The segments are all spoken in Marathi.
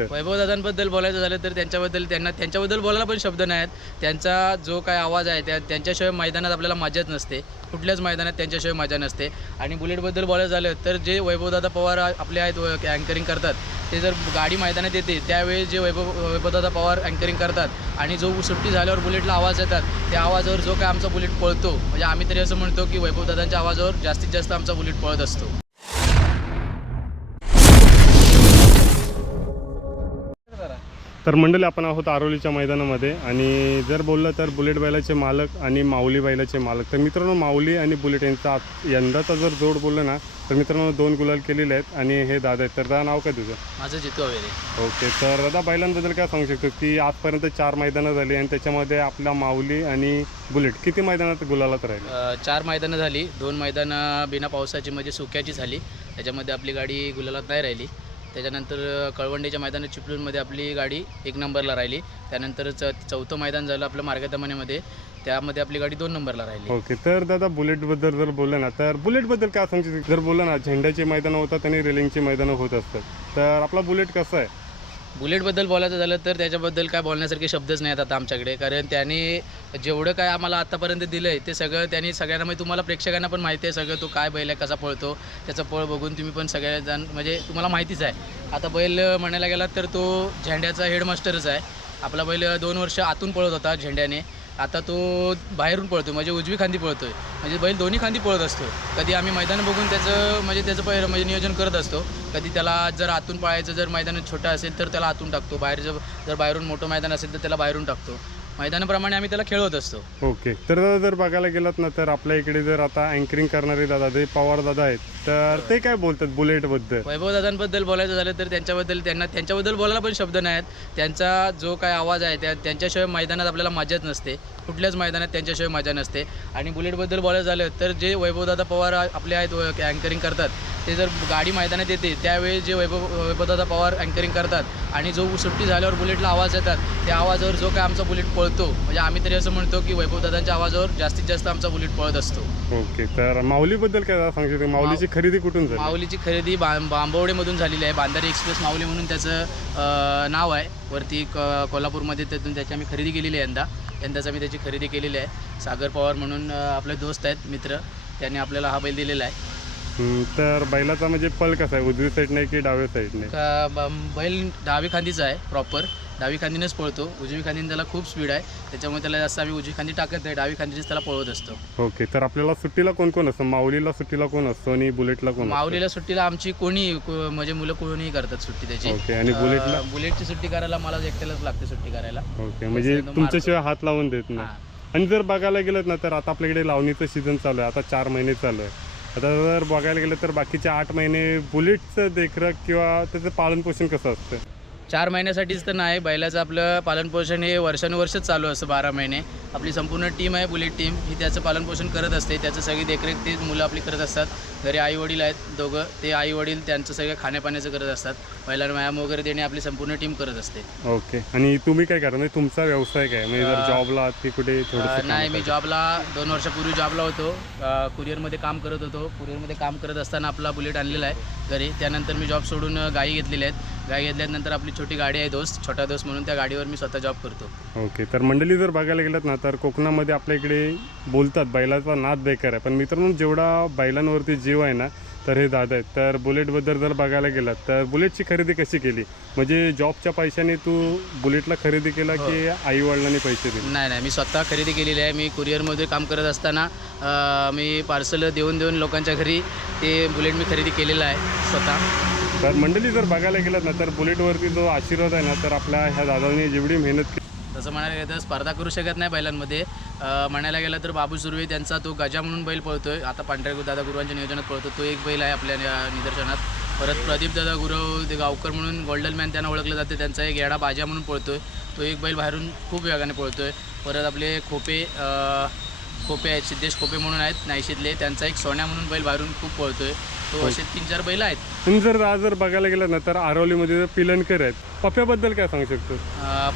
वैभवदादांबद्दल बोलायचं झालं तर त्यांच्याबद्दल बोलायला पण शब्द नाहीत. त्यांचा जो काय आवाज आहे त्यांच्याशिवाय मैदानात आपल्याला मजाच नसते. कुठल्याच मैदानात त्यांच्याशिवाय मजा नसते. आणि बुलेटबद्दल बोलायचं झालं तर जे वैभवदादा पवार आपले आहेत अँकरिंग करतात, ते जर गाडी मैदानात येते त्यावेळी जे वैभवदादा पवार अँकरिंग करतात आणि जो सुट्टी झाल्यावर बुलेटला आवाज येतात, त्या आवाजावर जो काय आमचा बुलेट पळतो, म्हणजे आम्ही तरी असं म्हणतो की वैभवदादांच्या आवाजावर जास्तीत जास्त आमचा बुलेट पळत असतो. तर मंडळी, आपण आहोत आरोलीच्या मैदानामध्ये आणि जर बोललं तर बुलेट बैलाचे मालक आणि माऊली बैलाचे मालक. तर मित्रांनो, माऊली आणि बुलेट यांचा यंदाचा जर जोड बोललं ना तर मित्रांनो 2 गुलाल केलेले आहेत आणि हे दादा आहेत. तर दादा, नाव काय तुझं? माझं जितू हवेरे. ओके. तर दादा, बैलांबद्दल काय सांगू शकतो की आजपर्यंत 4 मैदानं झाली आणि त्याच्यामध्ये आपला माऊली आणि बुलेट किती मैदानात गुलालात राहिले? 4 मैदानं झाली. 2 मैदानं बिना पावसाची म्हणजे सुक्याची झाली, त्याच्यामध्ये आपली गाडी गुलालात नाही राहिली. त्याच्यानंतर कळवंडीच्या मैदानात चिपळूणमध्ये आपली गाडी 1 नंबरला राहिली. त्यानंतर चौथं मैदान झालं आपलं मार्गदमनेमध्ये, त्यामध्ये आपली गाडी 2 नंबरला राहिली. ओके. तर दादा, बुलेटबद्दल जर बोललं ना तर बुलेटबद्दल काय सांगू शकतो? जर बोललं ना, झेंड्याची मैदानं होतात आणि रेलिंगची मैदानं होत असतात, तर आपला बुलेट कसा आहे? बुलेटबद्दल बोलायचं झालं तर त्याच्याबद्दल काय बोलण्यासारखे शब्दच नाहीत आता आमच्याकडे. कारण त्याने जेवढं काय आम्हाला आत्तापर्यंत दिलं आहे ते सगळं त्यांनी सगळ्यांना, म्हणजे तुम्हाला प्रेक्षकांना पण माहिती आहे सगळं, तो काय बैल आहे, कसा पळतो, त्याचा पळ बघून तुम्ही पण सगळेजण म्हणजे तुम्हाला माहितीच आहे. आता बैल म्हणायला गेला तर तो झेंड्याचा हेडमास्टरच आहे. आपला बैल 2 वर्ष आतून पळत होता झेंड्याने, आता तो बाहेरून पळतो, म्हणजे उजवी खांदी पळतो आहे. म्हणजे बैल दोन्ही खांदी पळत असतो. कधी आम्ही मैदान बघून त्याचं पहिलं म्हणजे नियोजन करत असतो. कधी त्याला जर आतून पळायचं, जर मैदान छोटं असेल तर त्याला आतून टाकतो, जर बाहेरून मोठं मैदान असेल तर त्याला बाहेरून टाकतो. मैदानाप्रमाणे आम्ही त्याला खेळवत असतो. ओके. तर दादा, जर बघायला गेलात ना तर आपल्या इकडे जर आता अँकरिंग करणारे दादा जे पवार दादा आहेत, तर ते काय बोलतात बुलेटबद्दल? वैभवदादांबद्दल बोलायचं झालं तर त्यांच्याबद्दल बोलायला पण शब्द नाहीत. त्यांचा जो काय आवाज आहे त्यांच्याशिवाय मैदानात आपल्याला मजाच नसते. कुठल्याच मैदानात त्यांच्याशिवाय मजा नसते. आणि बुलेटबद्दल बोलायचं झालं तर जे वैभवदादा पवार आपले आहेत अँकरिंग करतात, ते जर गाडी मैदानात येते त्यावेळी जे वैभवदादा पवार अँकरिंग करतात आणि जो सुट्टी झाल्यावर बुलेटला आवाज येतात, त्या आवाजावर जो काय आमचा बुलेट पळतो, म्हणजे आम्ही तरी असं म्हणतो की वैभवदादांच्या आवाजावर जास्तीत जास्त आमचा बुलेट पळत असतो. ओके. तर माऊलीबद्दल काय सांगू शकतो? माऊलीची खरेदी कुठून झाली? माऊलीची खरेदी बांबवडेमधून झालेली आहे. बांधारी एक्सप्रेस माऊली म्हणून त्याचं नाव आहे वरती कोल्हापूरमध्ये. त्याची आम्ही खरेदी केलेली आहे. यंदाच आम्ही त्याची खरेदी केलेली आहे. सागर पवार म्हणून आपले दोस्त आहेत, मित्र, त्यांनी आपल्याला हा बैल दिलेला आहे. तर बैलाचा म्हणजे पल कसा आहे? उजवी साईडने की डाव्या साईडने? बैल डावी खांदीचा आहे, प्रॉपर डावी खांदीनेच पळतो. उजवी खांदीने त्याला खूप स्पीड आहे, त्याच्यामुळे त्याला जास्त आम्ही उजवी खांदी टाकत नाही, डावी खांदीच त्याला पळवत असतो. ओके. तर आपल्याला सुट्टीला कोण कोण असतं? माऊलीला सुट्टीला कोण असतो आणि बुलेटला कोण? माऊलीला सुट्टीला आमची म्हणजे मुलं कोणीही करतात सुट्टी त्याची. ओके. आणि बुलेटला? बुलेटची सुट्टी करायला मला एकट्यालाच लागते सुट्टी करायला. ओके. म्हणजे तुमच्याशिवाय हात लावून देत नाही. आणि जर बघायला गेलं ना तर आता आपल्याकडे लावणीचं सीझन चालू आहे, आता 4 महिने चालू आहे. आता जर बघायला गेलं तर बाकीचे 8 महिने बुलेटचं देखरेख किंवा त्याचं पालनपोषण कसं असतं? 4 महिन्यासाठीच तर नाही, बैलाचं आपलं पालनपोषण हे वर्षानुवर्षच चालू असतं. 12 महिने आपली संपूर्ण टीम आहे, बुलेट टीम ही त्याचं पालनपोषण करत असते. त्याचं सगळी देखरेख ते मुलं आपली करत असतात. घरी आईवडील आहेत दोघं, ते आईवडील त्यांचं सगळं खाण्यापाण्याचं करत असतात. बैलांना व्यायाम वगैरे देणे आपली संपूर्ण टीम करत असते. ओके. आणि तुम्ही काय करा, म्हणजे तुमचा व्यवसाय काय? म्हणजे जर जॉबला की कुठे? नाही, मी जॉबला 2 वर्षापूर्वी जॉबला होतो, कुरिअरमध्ये काम करत होतो. कुरिअरमध्ये काम करत असताना आपला बुलेट आणलेला आहे घरी. त्यानंतर मी जॉब सोडून गाई घेतलेल्या आहेत. गाई घेतल्यानंतर आपली छोटी गाडी आहे छोटा दोस्त म्हणून, त्या गाडीवर मी स्वतः जॉब करतो. ओके. तर मंडळी, जर बघायला गेलात ना तर कोकणामध्ये आपल्या इकडे बोलतात बैलाचा नाद बेकार आहे, पण मित्रांनो जेवढा बैलांवरती जीव आहे ना तर हे दादा आहेत. तर बुलेटबद्दल जर बघायला गेलात तर बुलेटची खरेदी कशी केली? म्हणजे जॉबच्या पैशाने तू बुलेटला खरेदी केला की आईवडिलांनी पैसे दिले? नाही, मी स्वतः खरेदी केलेली आहे. मी कुरिअरमध्ये काम करत असताना मी पार्सल देऊन लोकांच्या घरी ते बुलेट मी खरेदी केलेलं आहे स्वतः. तर मंडळी, जर बघायला गेलात ना तर बुलेटवरती जो आशीर्वाद आहे ना, तर आपल्या ह्या दादांनी जेवढी मेहनत केली, तसं म्हणायला गेलं तर स्पर्धा करू शकत नाही बैलांमध्ये. म्हणायला गेलं तर बाबू सुर्वे त्यांचा तो गजा म्हणून बैल पळतोय, आता पांढऱ्या दादा गुरुवांच्या नियोजनात पळतो, तो एक बैल आहे आपल्या निदर्शनात. परत प्रदीप दादा गुरव ते गावकर म्हणून गोल्डन मॅन त्यांना ओळखलं जाते, त्यांचा एक येडा बाजा म्हणून पळतोय, तो एक बैल बाहेरून खूप वेगाने पळतोय. परत आपले खोपे आहेत, सिद्धेश खोपे म्हणून आहेत नाशिकले, त्यांचा एक सोन्या म्हणून बैल बाहेरून खूप पळतोय. तो असे 3-4 बैल आहेत. जर बघायला गेलं ना तर आरोलीमध्ये पिलनकर आहेत, पप्प्याबद्दल काय सांगू शकतो?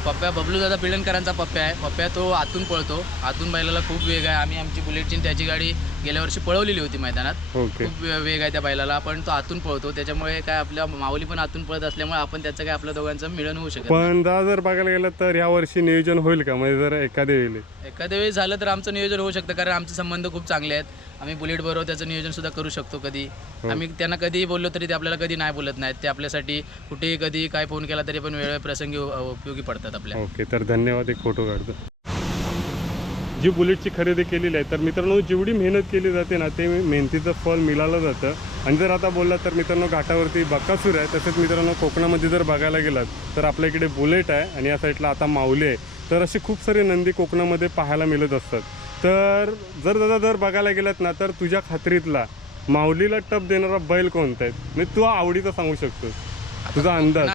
पप्प्या बबलू दादा पिळणकरांचा पप्प्या आहे. पप्प्या तो आतून पळतो. आतून बैलाला खूप वेग आहे. आम्ही आमची बुलेटची आणि त्याची गाडी गेल्या वर्षी पळवलेली होती मैदानात. ओके. खूप वेग आहे त्या बैलाला, पण तो आतून पळतो. त्याच्यामुळे काय आपल्या माऊली पण आतून पळत असल्यामुळे आपण त्याचं काय आपल्या दोघांचं मिळून होऊ शकत नाही. पण दादा जर बघायला गेलं तर ह्या वर्षी नियोजन होईल का, म्हणजे जर एखाद्या वेळी? एखाद्या वेळी झालं तर आमचं नियोजन होऊ शकतं, कारण आमचे संबंध खूप चांगले आहेत. आम्ही बुलेट बरोबर त्याचं नियोजन सुद्धा करू शकतो कधी. आम्ही त्यांना कधीही बोललो तरी ते आपल्याला कधी नाही बोलत नाहीत. ते आपल्यासाठी कुठेही कधी काय फोन केला तरी पण वेळ प्रसंगी उपयोगी पडतात आपल्या. ओके, तर धन्यवाद. एक फोटो काढतो. जी बुलेटची खरेदी केलेली आहे, तर मित्रांनो जेवढी मेहनत केली जाते ना, ते मेहनतीचं फळ मिळालं जातं. आणि जर आता बोललात तर मित्रांनो घाटावरती बकासूर आहे. तसेच मित्रांनो कोकणामध्ये जर बघायला गेलात तर आपल्या इकडे बुलेट आहे आणि या साईडला आता माऊली आहे. तर असे खूप सारे नंदी कोकणामध्ये पाहायला मिळत असतात. तर जर बघायला गेलात ना, तर तुझ्या खात्रीतला माऊलीला टप देणारा बैल कोणता आहे, म्हणजे तू आवडीचा सांगू शकतोस, तुझा अंदाज?